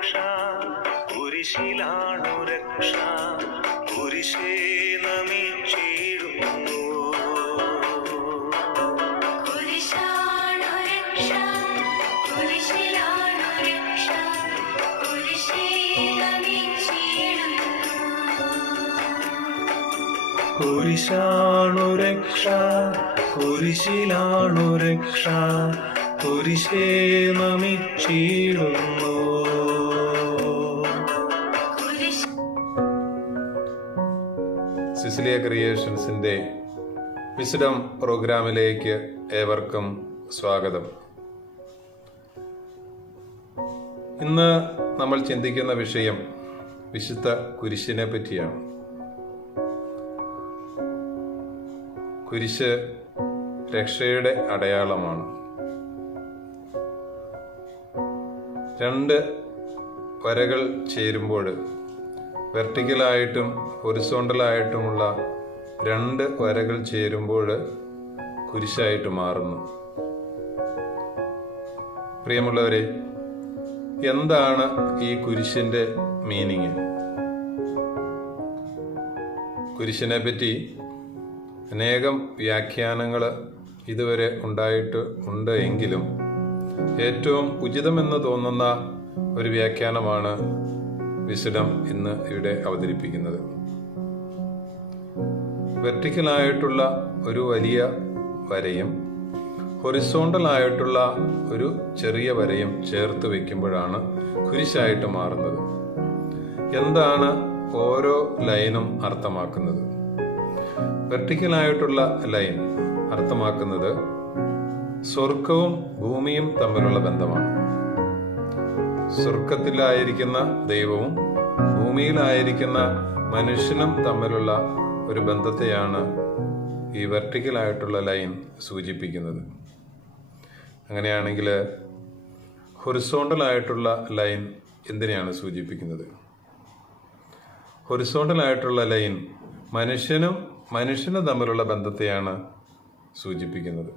രക്ഷ, കുരിശിലാണു രക്ഷ, കുരിശേ നമിച്ചിടുന്നു. കുരിശാണു രക്ഷ, കുരിശിലാണു രക്ഷ, കുരിശേ നമിച്ചിടുന്നു. സിസിലിയ ക്രിയേഷൻസിൻ്റെ വിസ്ഡം പ്രോഗ്രാമിലേക്ക് ഏവർക്കും സ്വാഗതം. ഇന്ന് നമ്മൾ ചിന്തിക്കുന്ന വിഷയം വിശുദ്ധ കുരിശിനെ പറ്റിയാണ്. കുരിശ് രക്ഷയുടെ അടയാളമാണ്. രണ്ട് വരകൾ ചേരുമ്പോൾ, വെർട്ടിക്കലായിട്ടും ഹൊറിസോണ്ടലായിട്ടുമുള്ള രണ്ട് വരകൾ ചേരുമ്പോൾ കുരിശായിട്ട് മാറുന്നു. പ്രിയമുള്ളവരെ, എന്താണ് ഈ കുരിശിൻ്റെ മീനിങ്? കുരിശിനെ പറ്റി അനേകം വ്യാഖ്യാനങ്ങൾ ഇതുവരെ ഉണ്ട് എങ്കിലും ഏറ്റവും ഉചിതമെന്ന് തോന്നുന്ന ഒരു വ്യാഖ്യാനമാണ് വിസ്ഡം ഇന്ന് ഇവിടെ അവതരിപ്പിക്കുന്നത്. വെർട്ടിക്കലായിട്ടുള്ള ഒരു വലിയ വരയും ഹൊറിസോണ്ടലായിട്ടുള്ള ഒരു ചെറിയ വരയും ചേർത്ത് വയ്ക്കുമ്പോഴാണ് കുരിശായിട്ട് മാറുന്നത്. എന്താണ് ഓരോ ലൈനും അർത്ഥമാക്കുന്നത്? വെർട്ടിക്കലായിട്ടുള്ള ലൈൻ അർത്ഥമാക്കുന്നത് സ്വർഗവും ഭൂമിയും തമ്മിലുള്ള ബന്ധമാണ്. സ്വർഗത്തിലായിരിക്കുന്ന ദൈവവും ഭൂമിയിലായിരിക്കുന്ന മനുഷ്യനും തമ്മിലുള്ള ഒരു ബന്ധത്തെയാണ് ഈ വെർട്ടിക്കലായിട്ടുള്ള ലൈൻ സൂചിപ്പിക്കുന്നത്. അങ്ങനെയാണെങ്കിൽ ഹൊറിസോണ്ടലായിട്ടുള്ള ലൈൻ എന്തിനെയാണ് സൂചിപ്പിക്കുന്നത്? ഹൊറിസോണ്ടലായിട്ടുള്ള ലൈൻ മനുഷ്യനും തമ്മിലുള്ള ബന്ധത്തെയാണ് സൂചിപ്പിക്കുന്നത്.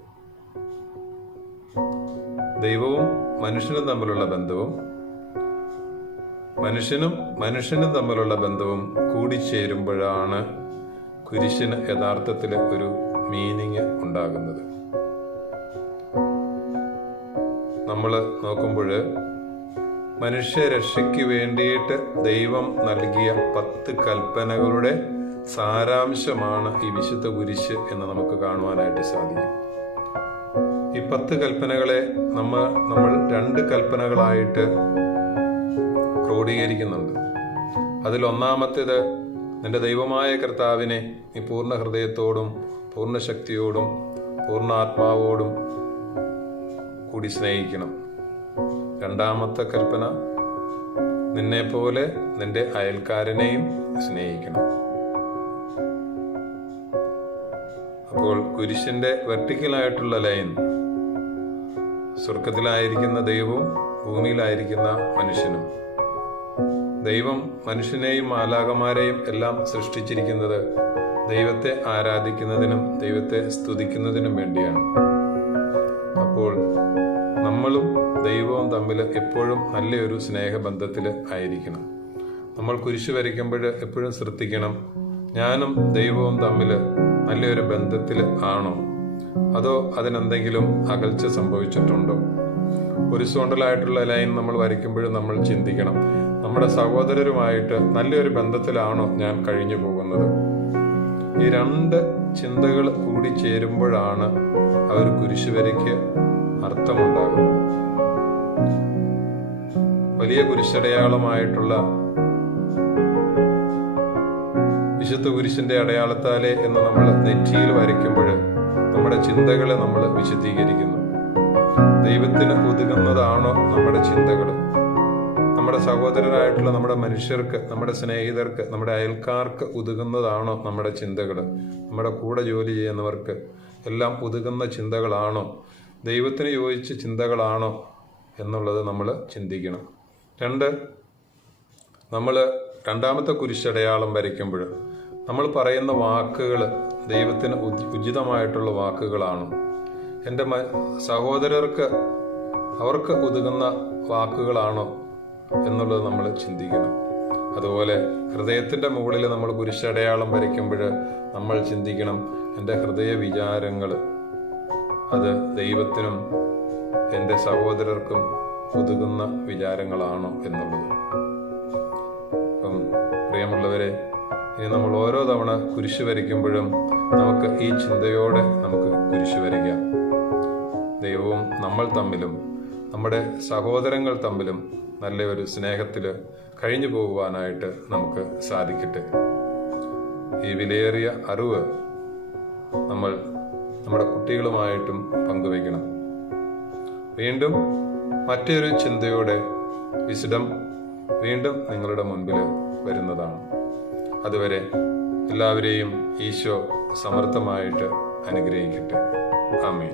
ദൈവവും മനുഷ്യനും തമ്മിലുള്ള ബന്ധവും മനുഷ്യനും തമ്മിലുള്ള ബന്ധവും കൂടിച്ചേരുമ്പോഴാണ് കുരിശിന് യഥാർത്ഥത്തിൽ ഒരു മീനിങ് ഉണ്ടാകുന്നത്. നമ്മൾ നോക്കുമ്പോൾ മനുഷ്യരക്ഷയ്ക്ക് വേണ്ടിയിട്ട് ദൈവം നൽകിയ 10 കൽപ്പനകളുടെ സാരാംശമാണ് ഈ വിശുദ്ധ കുരിശ് എന്ന് നമുക്ക് കാണുവാനായിട്ട് സാധിക്കും. ഈ 10 കൽപ്പനകളെ നമ്മൾ 2 കൽപ്പനകളായിട്ട് ക്രോഡീകരിക്കുന്നുണ്ട്. അതിൽ ഒന്നാമത്തേത്, നിന്റെ ദൈവമായ കർത്താവിനെ നീ പൂർണ്ണ ഹൃദയത്തോടും പൂർണ്ണ ശക്തിയോടും പൂർണ്ണ ആത്മാവോടും കൂടി സ്നേഹിക്കണം. രണ്ടാമത്തെ കൽപ്പന, നിന്നെപ്പോലെ നിന്റെ അയൽക്കാരനെയും സ്നേഹിക്കണം. അപ്പോൾ കുരിശിന്റെ വെർട്ടിക്കലായിട്ടുള്ള ലൈൻ സ്വർഗത്തിലായിരിക്കുന്ന ദൈവവും ഭൂമിയിലായിരിക്കുന്ന മനുഷ്യനും. ദൈവം മനുഷ്യനെയും മാലാഖമാരെയും എല്ലാം സൃഷ്ടിച്ചിരിക്കുന്നത് ദൈവത്തെ ആരാധിക്കുന്നതിനും ദൈവത്തെ സ്തുതിക്കുന്നതിനും വേണ്ടിയാണ്. അപ്പോൾ നമ്മളും ദൈവവും തമ്മിൽ എപ്പോഴും നല്ലൊരു സ്നേഹബന്ധത്തിൽ ആയിരിക്കണം. നമ്മൾ കുരിശ് വരയ്ക്കുമ്പോൾ എപ്പോഴും ശ്രദ്ധിക്കണം, ഞാനും ദൈവവും തമ്മിൽ നല്ലൊരു ബന്ധത്തിൽ ആണോ, അതോ അതിനെന്തെങ്കിലും അകൽച്ച സംഭവിച്ചിട്ടുണ്ടോ? ഹൊറിസോണ്ടലായിട്ടുള്ള ലൈൻ നമ്മൾ വരയ്ക്കുമ്പോഴും നമ്മൾ ചിന്തിക്കണം, നമ്മുടെ സഹോദരരുമായിട്ട് നല്ലൊരു ബന്ധത്തിലാണോ ഞാൻ കഴിഞ്ഞു പോകുന്നത്? ഈ 2 ചിന്തകൾ കൂടി ചേരുമ്പോഴാണ് ആ ഒരു കുരിശുവരയ്ക്ക് അർത്ഥമുണ്ടാകുന്നത്. വലിയ കുരിശടയാളമായിട്ടുള്ള വിശുദ്ധ കുരിശിന്റെ അടയാളത്താലെ എന്ന് നമ്മൾ നെറ്റിയിൽ വരയ്ക്കുമ്പോൾ നമ്മുടെ ചിന്തകളെ നമ്മൾ വിശദീകരിക്കുന്നു. ദൈവത്തിന് ഒതുങ്ങുന്നതാണോ നമ്മുടെ ചിന്തകൾ? നമ്മുടെ സഹോദരരായിട്ടുള്ള നമ്മുടെ മനുഷ്യർക്ക്, നമ്മുടെ സ്നേഹിതർക്ക്, നമ്മുടെ അയൽക്കാർക്ക് ഒതുങ്ങുന്നതാണോ നമ്മുടെ ചിന്തകൾ? നമ്മുടെ കൂടെ ജോലി ചെയ്യുന്നവർക്ക് എല്ലാം ഒതുങ്ങുന്ന ചിന്തകളാണോ? ദൈവത്തിന് യോജിച്ച ചിന്തകളാണോ എന്നുള്ളത് നമ്മൾ ചിന്തിക്കണം. 2, നമ്മൾ രണ്ടാമത്തെ കുരിശടയാളം വരയ്ക്കുമ്പോൾ നമ്മൾ പറയുന്ന വാക്കുകൾ ദൈവത്തിന് ഉചിതമായിട്ടുള്ള വാക്കുകളാണോ? എൻ്റെ സഹോദരർക്ക് അവർക്ക് ഒതുങ്ങുന്ന വാക്കുകളാണോ എന്നുള്ളത് നമ്മൾ ചിന്തിക്കണം. അതുപോലെ ഹൃദയത്തിൻ്റെ മുകളിൽ നമ്മൾ കുരിശടയാളം വരയ്ക്കുമ്പോൾ നമ്മൾ ചിന്തിക്കണം, എൻ്റെ ഹൃദയ വിചാരങ്ങൾ അത് ദൈവത്തിനും എൻ്റെ സഹോദരർക്കും ഒതുങ്ങുന്ന വിചാരങ്ങളാണോ എന്നുള്ളത്. അപ്പം പ്രിയമുള്ളവരെ, ഇനി നമ്മൾ ഓരോ തവണ കുരിശ് വരയ്ക്കുമ്പോഴും നമുക്ക് ഈ ചിന്തയോടെ നമുക്ക് കുരിശ് വരയ്ക്കാം. ദൈവവും നമ്മൾ തമ്മിലും നമ്മുടെ സഹോദരങ്ങൾ തമ്മിലും നല്ല ഒരു സ്നേഹത്തിൽ കഴിഞ്ഞു പോകുവാനായിട്ട് നമുക്ക് സാധിക്കട്ടെ. ഈ വിലയേറിയ അറിവ് നമ്മൾ നമ്മുടെ കുട്ടികളുമായിട്ടും പങ്കുവയ്ക്കണം. വീണ്ടും മറ്റൊരു ചിന്തയോടെ വിസ്ഡം വീണ്ടും നിങ്ങളുടെ മുൻപിൽ വരുന്നതാണ്. അതുവരെ എല്ലാവരെയും ഈശോ സമർത്ഥമായിട്ട് അനുഗ്രഹിക്കട്ടെ. ആമേൻ.